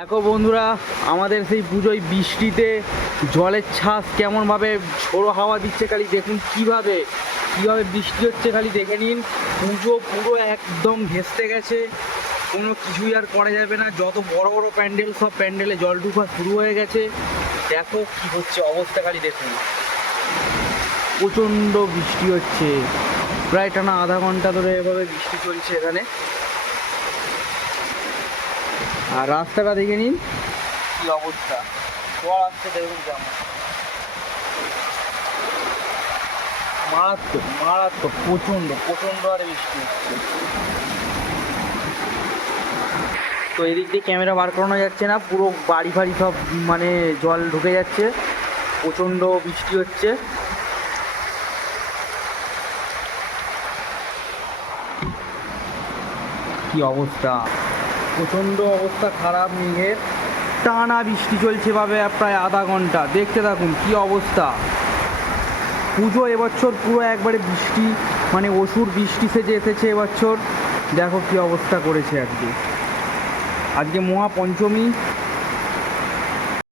দেখো বন্ধুরা, আমাদের সেই পুজোয় বৃষ্টিতে জলের ছাঁচ কেমনভাবে ঝোড়ো হাওয়া দিচ্ছে, খালি দেখুন কিভাবে বৃষ্টি হচ্ছে, খালি দেখে নিন। পুজো পুরো একদম ভেস্তে গেছে, কোনো কিছুই আর করা যাবে না। যত বড় বড় প্যান্ডেল, সব প্যান্ডেলে জল ঢুকা শুরু হয়ে গেছে। দেখো কি হচ্ছে অবস্থা, খালি দেখুন। প্রচণ্ড বৃষ্টি হচ্ছে, প্রায় টানা আধা ঘন্টা ধরে এভাবে বৃষ্টি চলছে এখানে। আর রাস্তাটা দেখে নিন কি অবস্থা, জল আসছে দেখুন কেমন। মারাত্মক মারাত্মক, প্রচণ্ড প্রচণ্ড আরে বৃষ্টি হচ্ছে। তো এদিক দিয়ে ক্যামেরা বার করানো যাচ্ছে না, পুরো বাড়ি ফাড়ি সব মানে জল ঢুকে যাচ্ছে, প্রচণ্ড বৃষ্টি হচ্ছে। কি অবস্থা, প্রচণ্ড অবস্থা খারাপ। মেঘের টানা বৃষ্টি চলছে ভাবে প্রায় আধা ঘন্টা, দেখতে থাকুন কি অবস্থা। পুজো এবছর পুরো একবারে বৃষ্টি, মানে অসুর বৃষ্টি সেজে এসেছে এবছর। দেখো কি অবস্থা করেছে আজকে মহাপঞ্চমী।